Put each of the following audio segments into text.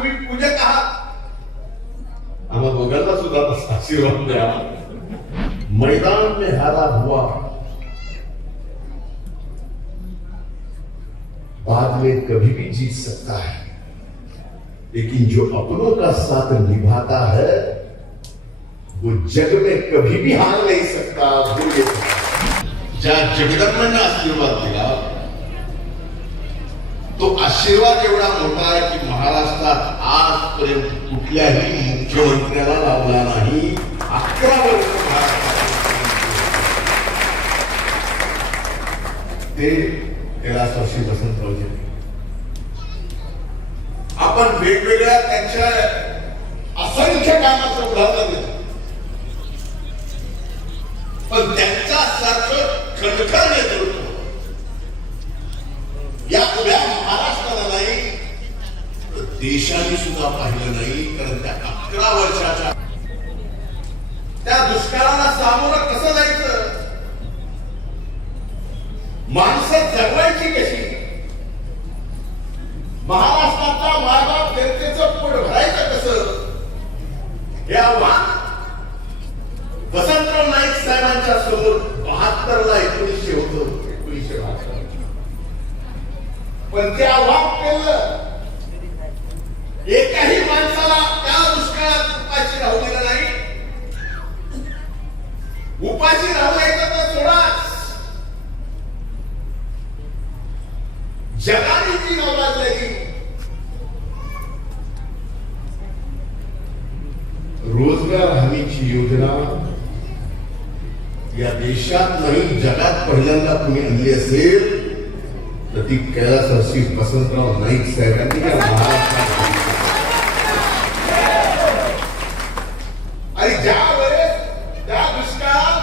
तुम्ही पूजक आहात, आम्हा दोघांना सुद्धा तसा आशीर्वाद द्या। मैदान में हारा हुआ बाद में कभी भी जीत सकता है, लेकिन जो अपनों का साथ निभाता है वो जग में कभी भी हार नहीं सकता। ज्या जगदंबांना आशीर्वाद दिला तो आशीर्वाद एवढा मोठा आहे की महाराष्ट्रात आजपर्यंत कुठल्याही मुख्यमंत्र्याला लाभला नाही। 11 वर्ष ते कैलासवासी वसंतरावजी आपण वेगवेगळ्या त्यांच्या असंख्य कामाचं उदाहरण देतो, पण त्यांच्यासारखं खडखड नेतृत्व या उभ्या महाराष्ट्राला नाही तर देशाने सुद्धा पाहिलं नाही। कारण त्या 11 वर्षाच्या त्या दुष्काळाला सामोरं कसं जायचं, माणसं जगवायची कशी, महाराष्ट्राचा मायबाप जनतेचं पोट भरायचं कसं, हे आव्हान वसंतराव नाईक साहेबांच्या समोर 72 ला 1900 होतं, 1972 पण ते आव्हान केलं। एकाही माणसाला त्या दुष्काळात उपाशी राहू दिलं नाही। उपाशी राहू द्यायचं तर सोडाच, जगाने जी नावाजली रोजगार हमीची योजना या देशात नाही जगात पहिल्यांदा तुम्ही आणली असेल तर ती कैलासवासी वसंतराव नाईक साहेबांनी या महाराष्ट्रात आणि ज्या वेळेस त्या दुष्काळात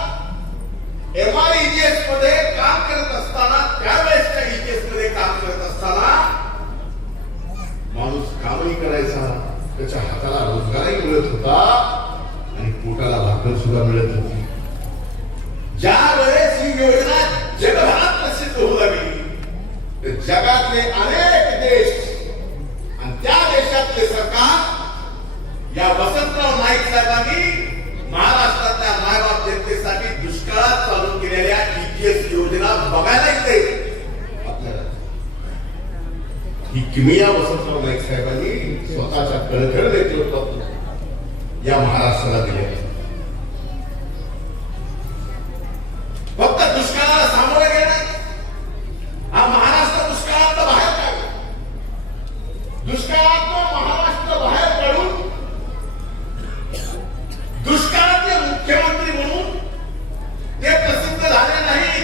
MREGS मध्ये काम करत असताना, त्यावेळेसच्या EGS मध्ये काम करत असताना माणूस कामही करायचा, त्याच्या हाताला रोजगारही मिळत होता आणि पोटाला भाकर सुद्धा मिळत होती। ज्या वेळेस ही योजना जगभरात प्रसिद्ध होऊ लागली तर जगातले अनेक देश आणि त्या देशातले सरकार या वसंतराव नाईक साहेबांनी महाराष्ट्रातल्या मायबाप जनतेसाठी दुष्काळात चालू केलेल्या EGS योजना बघायला येते। आपल्याला ही किमया वसंतराव नाईक साहेबांनी स्वतःच्या कणखर नेतृत्वात या महाराष्ट्राला दिली। फक्त दुष्काळाला सामोरे गेले, हा महाराष्ट्र दुष्काळात बाहेर काढला, दुष्काळात महाराष्ट्र बाहेर काढून दुष्काळाचे मुख्यमंत्री म्हणून ते प्रसिद्ध झाले नाही।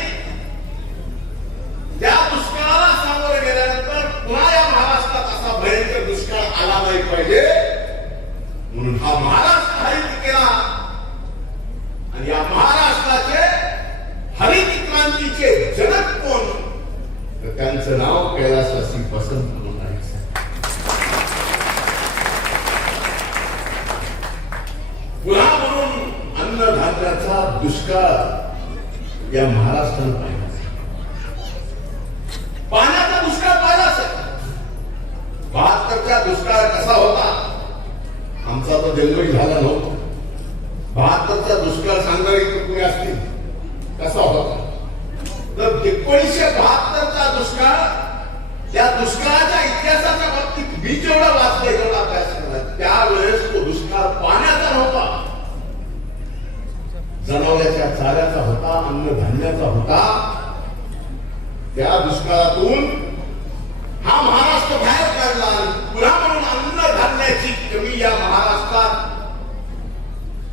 त्या दुष्काळाला सामोरे गेल्यानंतर पुन्हा या महाराष्ट्रात असा भयंकर दुष्काळ आला नाही पाहिजे म्हणून हा महाराष्ट्र हरित केला आणि या महाराष्ट्राचे हरित क्रांतीचे जनक कोण तर त्यांचं नाव कैलासवासी वसंतराव नाईक साहेब। पुन्हा म्हणून अन्नधान्याचा दुष्काळ या महाराष्ट्रानं पाहिला, पाण्याचा दुष्काळ पाहिला असेल। 72चा दुष्काळ कसा होता, आमचा तो जन्मही झाला नव्हता। 72चा दुष्काळ सांगणारे तुम्ही असतील कसा होता, तर 1972चा दुष्काळ, त्या दुष्काळाच्या इतिहासाच्या बाबतीत मी जेवढा वाचलंय, जेवढा अभ्यास केला, त्यावेळेस तो दुष्काळ पाण्याचा नव्हता, जनावरांच्या चाऱ्याचा होता, अन्नधान्याचा होता। त्या दुष्काळातून हा महाराष्ट्र बाहेर काढला। पुन्हा म्हणून अन्नधान्याची कमी या महाराष्ट्रात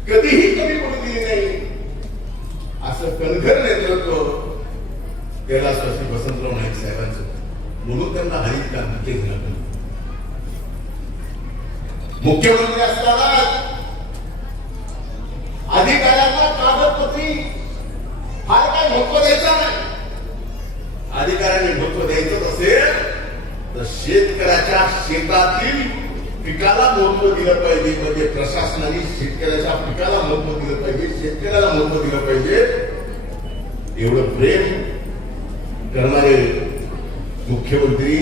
कधीही कमी पडू दिली नाही, असं कणखर नेतृत्व कैलासवासी वसंतराव नाईक साहेबांचं। म्हणून त्यांना हरित क्रांतीचे जनक मुख्यमंत्री असताना अधिकाऱ्यांना कागदपत्री फार काय महत्व द्यायचं नाही। अधिकाऱ्यांनी महत्व द्यायचं असेल तर शेतकऱ्याच्या शेतातील पिकाला महत्व दिलं पाहिजे, म्हणजे प्रशासनाने शेतकऱ्याच्या पिकाला महत्व दिलं पाहिजे, शेतकऱ्याला महत्व दिलं पाहिजे। एवढं प्रेम करणारे मुख्यमंत्री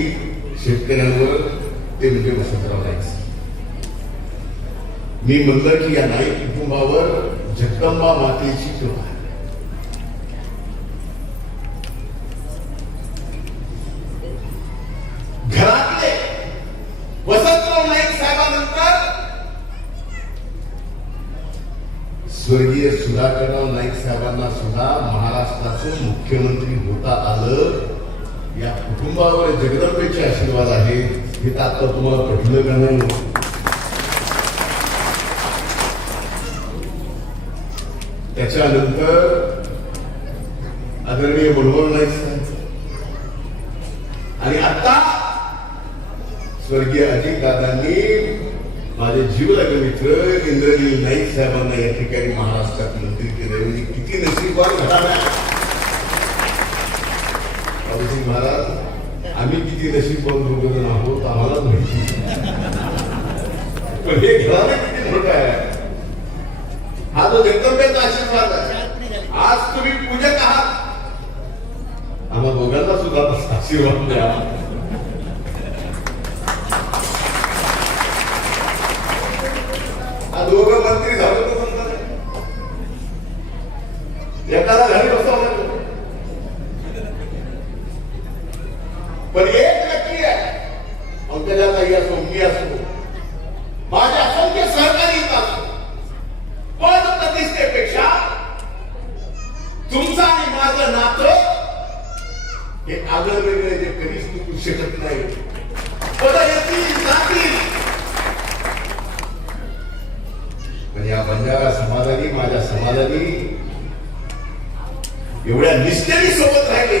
शेतकऱ्यांवर ते म्हणजे वसंतराव नाईक। मी म्हणलं की या नाईक कुटुंबावर जगदंबा मातेची कृपा आहे. घरातले वसंतराव नाईक साहेबांनंतर स्वर्गीय सुधाकरराव नाईक साहेबांना सुद्धा महाराष्ट्राचे मुख्यमंत्री होता आलं. या कुटुंबावर जगदंबेचे आशीर्वाद आहेत हे तर आता तुम्हाला पटलं का नाही? त्याच्यानंतर आदरणीय मनोहर नाईक साहेब आणि आता स्वर्गीय अजितदादांनी माझे जीवलग मित्र इंद्रनील नाईक साहेबांना या ठिकाणी महाराष्ट्रात मंत्री केले. म्हणजे किती नशीबवान घराणा आहे. बाबूसिंग महाराज, आम्ही किती नशीबवान दोघं आहोत आम्हाला माहिती, पण हे घराणं किती मोठं आहे. हा जो जगदंबेचा आशीर्वाद आहे. आज तुम्ही पूजक आहात, आम्हा दोघांना सुद्धा आशीर्वाद द्या. हा दोघं मंत्री झालो तर समजा एकाला घरी बसवलं, पण एक नक्की आहे, पंकजाताई असो मी असो माझे असंख्य सहकारी येतात, पद प्रतिष्ठेपेक्षा तुमचं आणि माझं नातं हे आगळं वेगळे जे कधीच टिकू शकत नाही. पद येतील जातील, पण या बंजारा समाजाने माझ्या समाजाने एवढ्या निष्ठेने सोबत राहिले.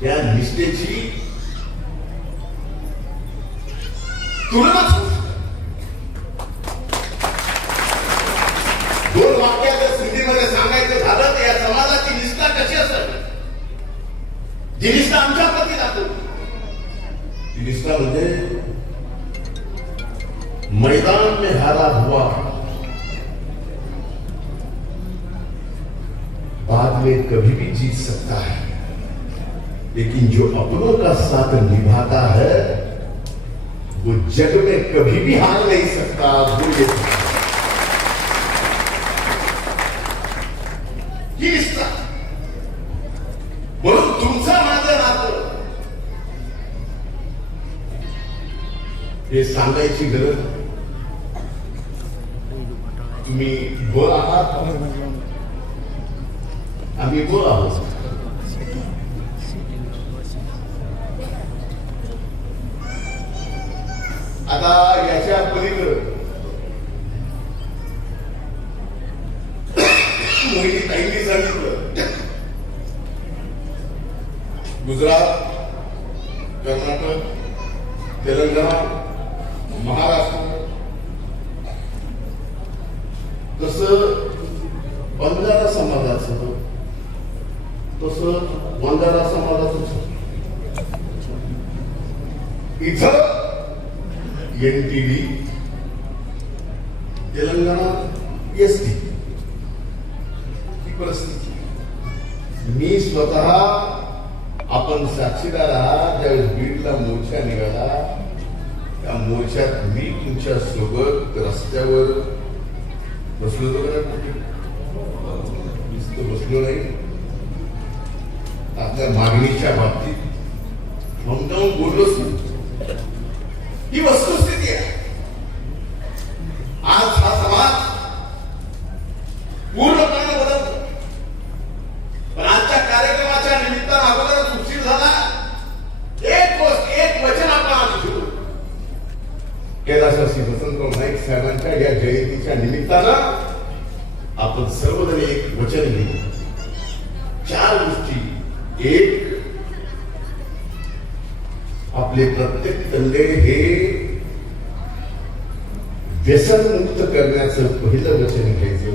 त्या निष्ठेची तुलनाच होऊ शकते. दोन वाक्यात जर सिंधीमध्ये सांगायचं झालं तर या समाजाची निष्ठा कशी असावी, जी निष्ठा आमच्या प्रती दाखवली, ती निष्ठा म्हणजे मैदान में हारा हुआ बाद में कभी भी जीत सकता है, लेकिन जो अपनों का साथ निभाता है वो जग में कभी भी हार नहीं सकता. वो ये रिश्ता म्हणून तुमचा माझं नातं हे सांगायची गरज. तुम्ही ब आहात, आम्ही ब आहोत. आता याच्या पलीकडे मोहिनी ताईंनी सांगितलं, गुजरात, कर्नाटक, तेलंगणा, महाराष्ट्र, तसं बंजारा समाजाचं, तसं बंजारा समाजाचं इथं एनटीडी, तेलंगणा एसटी ही परिस्थिती. मी स्वतः आपण साक्षीदार आहात, ज्यावेळेस बीडला मोर्चा निघाला त्या मोर्चात मी तुमच्या सोबत रस्त्यावर बसलो होतो. बसलो नाही, आपल्या मागणीच्या बाबतीत हमदम बोललोच नाही. ही वस्तुस्थिती आहे. आज हा समाज पूर्णपणे बदलतो, पण आजच्या कार्यक्रमाच्या निमित्तानं अगोदरच उशीर झाला. एक गोष्ट, एक वचन आपण घेऊ. कैलासवासी वसंतराव नाईक साहेबांच्या या जयंतीच्या निमित्तानं आपण सर्वजण एक वचन घेऊ. 4 गोष्टी. एक, आपले प्रत्येक तंडे हे व्यसनमुक्त करण्याचं पहिलं वचन घ्यायचं.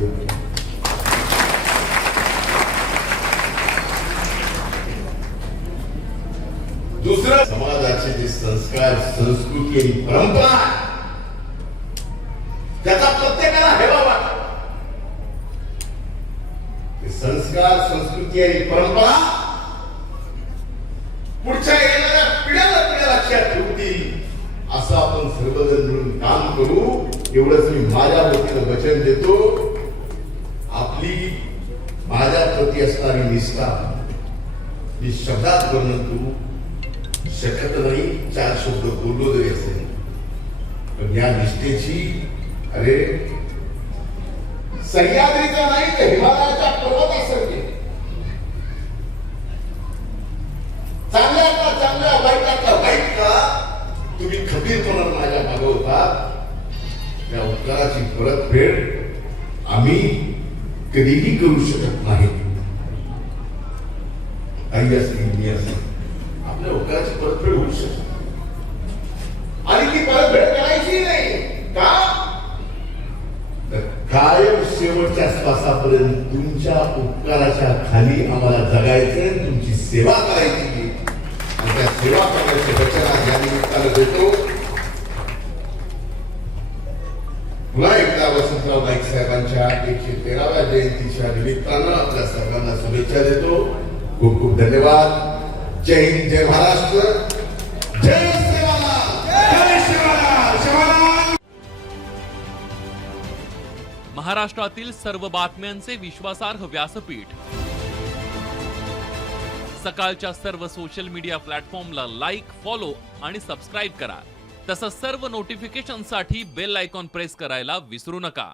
दुसरं, समाजाचे जे संस्कार, संस्कृती आणि परंपरा त्याचा प्रत्येकाला हेवा वाटतो. संस्कार, संस्कृती आणि परंपरा पुढच्या येणाऱ्या पिढ्याला लक्षात ठेवतील असं आपण सर्वजण काम करू एवढंच मी माझ्या वतीनं वचन देतो. आपली माझ्या प्रती असणारी निष्ठा ही शब्दात वर्णन करू शकत नाही. 4 शब्द बोललो जरी असेल पण या निष्ठेची अरे सह्याद्रीचा नाही तर हिमालयाच्या पर्वतासारखे चांगल्यातला चांगल्या वाईटातला वाईट का तुम्ही खबीरपणाने माझ्या मागे होतात. त्या उपकाराची परतफेड आम्ही कधीही करू शकत नाही. आई असतील मी असेल आपल्या उपकाराची परतफेड होऊ शकते आणि ती परतफेड करायची नाही का तर कायम शेवटच्या श्वासापर्यंत तुमच्या उपकाराच्या खाली आम्हाला जगायचंय, तुमची सेवा करायची आणि त्या सेवा करण्याचे वचन आज या निमित्तानं देतो. पुन्हा एकदा वसंतराव नाईक साहेबांच्या 113व्या जयंतीच्या निमित्तानं आपल्या सर्वांना शुभेच्छा देतो. खूप खूप धन्यवाद. जय हिंद, जय महाराष्ट्र, जय सेवालाल, जय सेवालाल, सेवालाल. महाराष्ट्रातील सर्व बातम्यांचे विश्वासार्ह व्यासपीठ. सकाळच्या सर्व सोशल मीडिया प्लॅटफॉर्मला लाईक, फॉलो आणि सबस्क्राईब करा. तसंच सर्व नोटिफिकेशनसाठी बेल आयकॉन प्रेस करायला विसरू नका.